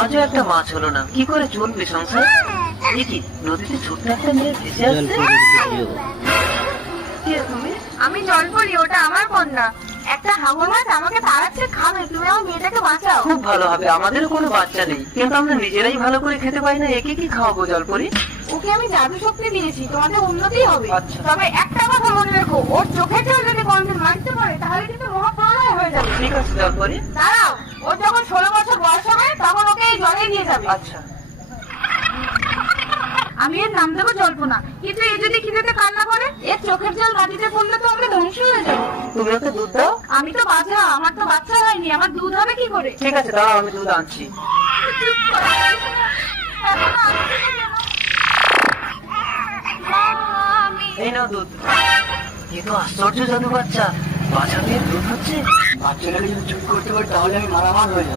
আজও একটা মাছ হলো না, কি করে চলবে সংসার? দেখি নদীতে ছোট্ট একটা মেয়ে ভেসে আসছে। কে তুমি? আমি জলপরি, ওটা আমার কন্যা। একটা হাঙর মাছ আমাকে তাড়াচ্ছে, খাবে, তুমি আমার মেয়েটাকে বাঁচাও। খুব ভালো হবে, আমাদেরও কোনো বাচ্চা নেই, কিন্তু আমরা নিজেরাই ভালো করে খেতে পাই না, একে কি খাওয়াবো জলপরি? ওকে আমি জাদু শক্তি দিয়েছি, তোমাদের উন্নতি হবে। আচ্ছা। তবে একটা কথা মনে রেখো, ওর চোখের জল যদি কোনদিন মারতে পারে তাহলে কিন্তু মহাপ্রলয় হয়ে যাবে। ঠিক আছে জলপরি। দাঁড়াও, ওর যখন 16 বছর বয়স হবে তখন ওকে এই জলে নিয়ে যাবে। আচ্ছা। আমি এর নাম দেবো জল্পনা, কিন্তু এ যদি খিদেতে কান্না করে, এর চোখের জল মাটিতে পড়লে তো আমরা ধ্বংস হয়ে যাবো। তুমি ওকে দুধ দাও। আমি তো বাচ্চা, আমার তো বাচ্চা হয়নি, আমার দুধ হবে কি করে? ঠিক আছে দাঁড়াও, আমি দুধ আনছি। এই নাও দুধ। এ তো আশ্চর্য জাদু বাচ্চা, বাচ্চা মেয়ের দুধ হচ্ছে। বাচ্চাটাকে যদি চুপ করতে পারি তাহলে আমি মারামার হয়ে যাবো।